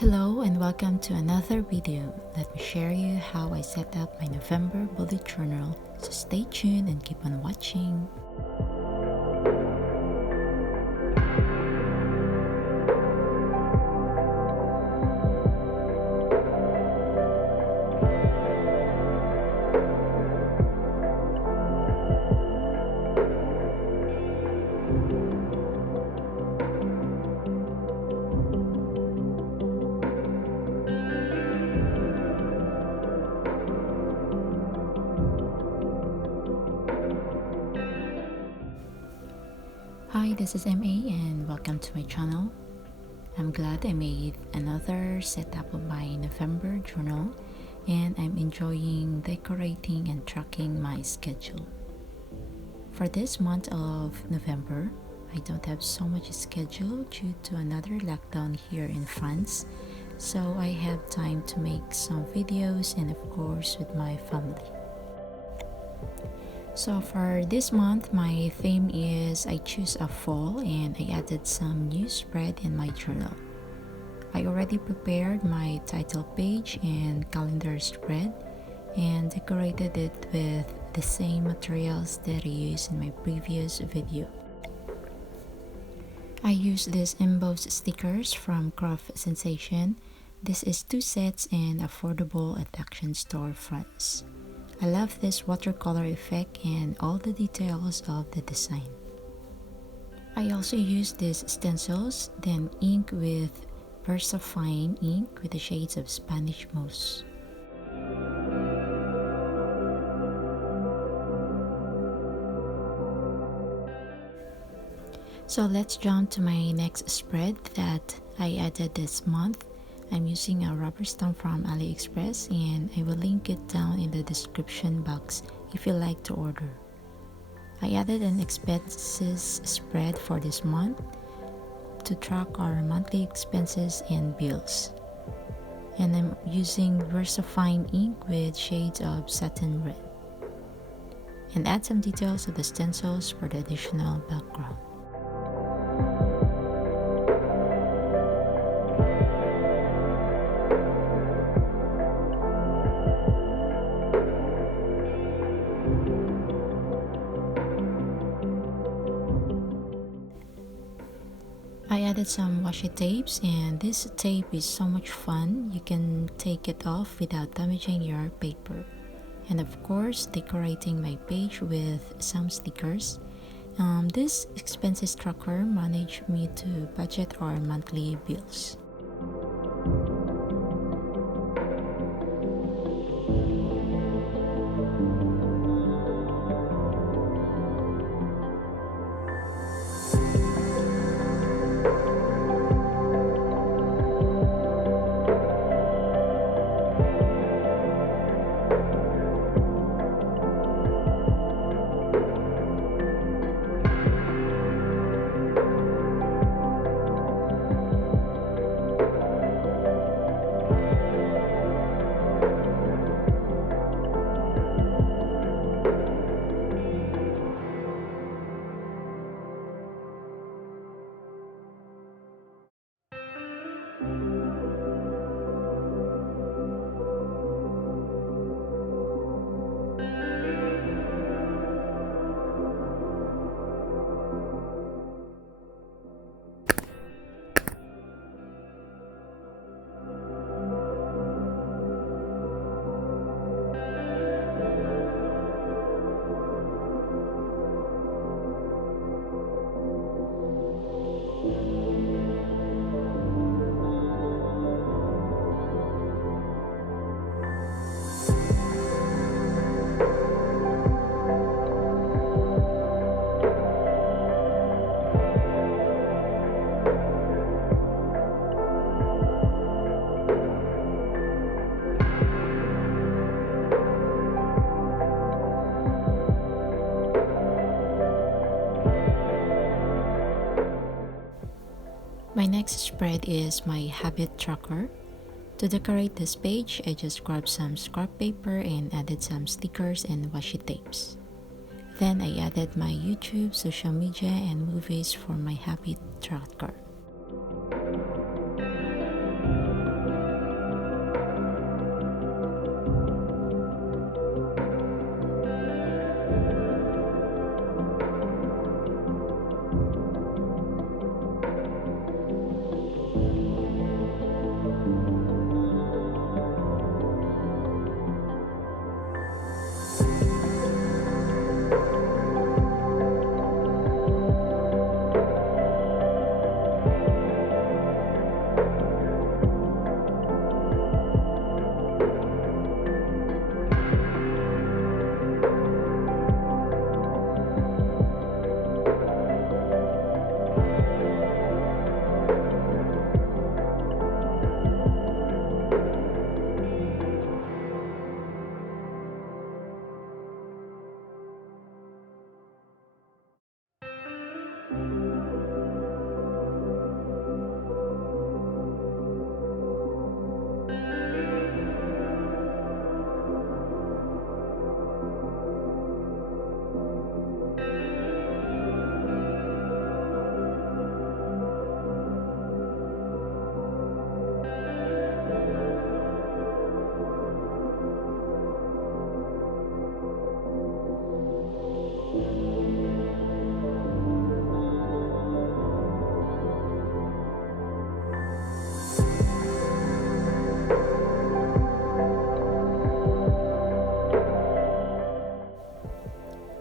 Hello and welcome to another video. Let me share you how I set up my November bullet journal, so stay tuned and keep on watching. Hi, this is MA and welcome to my channel. I'm glad I made another setup of my November journal and I'm enjoying decorating and tracking my schedule. For this month of November, I don't have so much schedule due to another lockdown here in France, so I have time to make some videos and of course with my family. So for this month, my theme is I choose a fall and I added some new spread in my journal. I already prepared my title page and calendar spread and decorated it with the same materials that I used in my previous video. I used these embossed stickers from Craft Sensation. This is 2 sets and affordable at Action Store France. I love this watercolor effect and all the details of the design. I also used these stencils, then ink with VersaFine ink with the shades of Spanish Moss. So let's jump to my next spread that I added this month. I'm using a rubber stamp from AliExpress and I will link it down in the description box if you like to order. I added an expenses spread for this month to track our monthly expenses and bills. And I'm using VersaFine ink with shades of satin red. And add some details of the stencils for the additional background. I added some washi tapes and this tape is so much fun. You can take it off without damaging your paper. And of course, decorating my page with some stickers. This expenses tracker managed me to budget our monthly bills. My next spread is my habit tracker. To decorate this page, I just grabbed some scrap paper and added some stickers and washi tapes. Then I added my YouTube, social media, and movies for my habit tracker.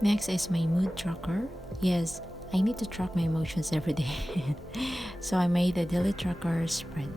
Next is my mood tracker. Yes, I need to track my emotions every day. So I made a daily tracker spread.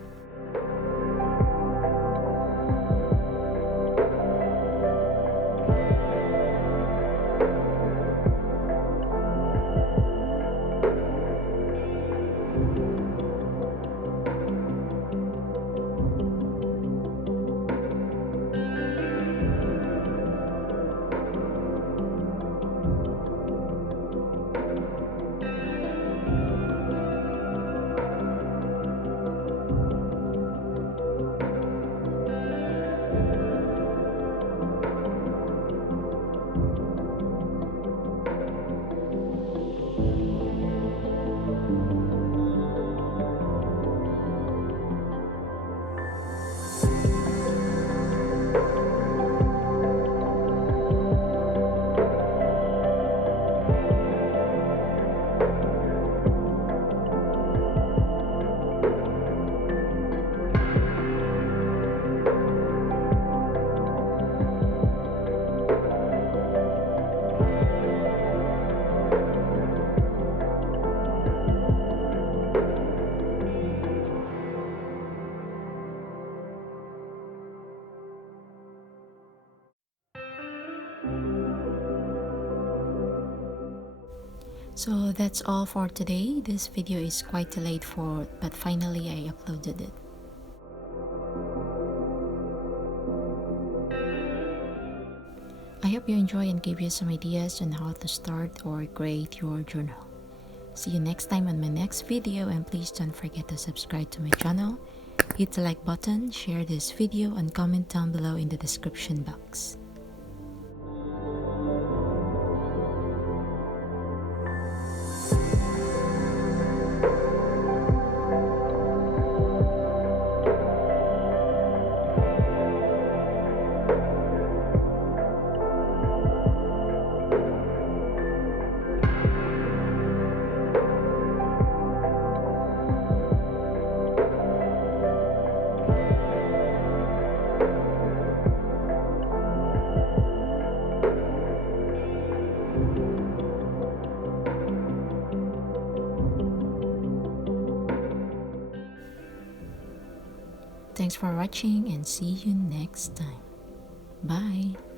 So that's all for today. This video is quite delayed but finally I uploaded it. I hope you enjoy and give you some ideas on how to start or create your journal. See you next time on my next video, and please don't forget to subscribe to my channel, hit the like button, share this video, and comment down below in the description box. Thanks for watching and see you next time. Bye!